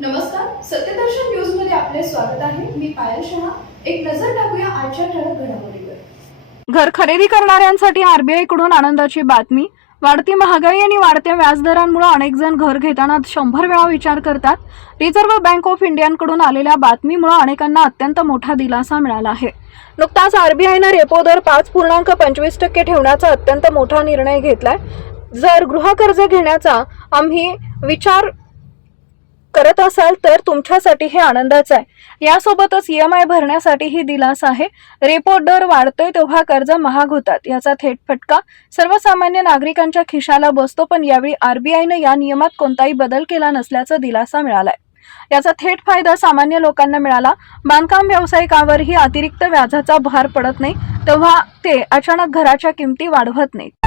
नमस्कार, सत्यदर्शन न्यूज मध्ये आपले स्वागत आहे. मी पायल शहा. एक नजर टाकूया आजच्या ठळक घडामोडीवर. घर खरेदी करणाऱ्यांसाठी आरबीआय कडून आनंदाची बातमी. वाढती महागाई आणि वाढत्या व्याजदरांमुळे अनेक जण घर घेताना 100 वेळा विचार करतात. रिझर्व्ह बँक ऑफ इंडियाकडून आलेल्या बातमीमुळे अनेकांना अत्यंत मोठा दिलासा मिळाला आहे. नुकताच आरबीआयने रेपो दर 5.25% ठेवण्याचा अत्यंत मोठा निर्णय घेतलाय. जर गृहकर्ज घेण्याचा आम्ही विचार करत असाल तर तुमच्यासाठी हे आनंदाचं आहे. यासोबतच ईएमआय भरण्यासाठीही दिलासा आहे. रेपो दर वाढतोय तेव्हा कर्ज महाग होतात, याचा थेट फटका सर्वसामान्य नागरिकांच्या खिशाला बसतो. पण यावेळी आरबीआयने या नियमात कोणताही बदल केला नसल्याचा दिलासा मिळालाय. याचा थेट फायदा सामान्य लोकांना मिळाला. बांधकाम व्यावसायिकावरही अतिरिक्त व्याजाचा भार पडत नाही, तेव्हा ते अचानक घराच्या किमती वाढवत नाहीत.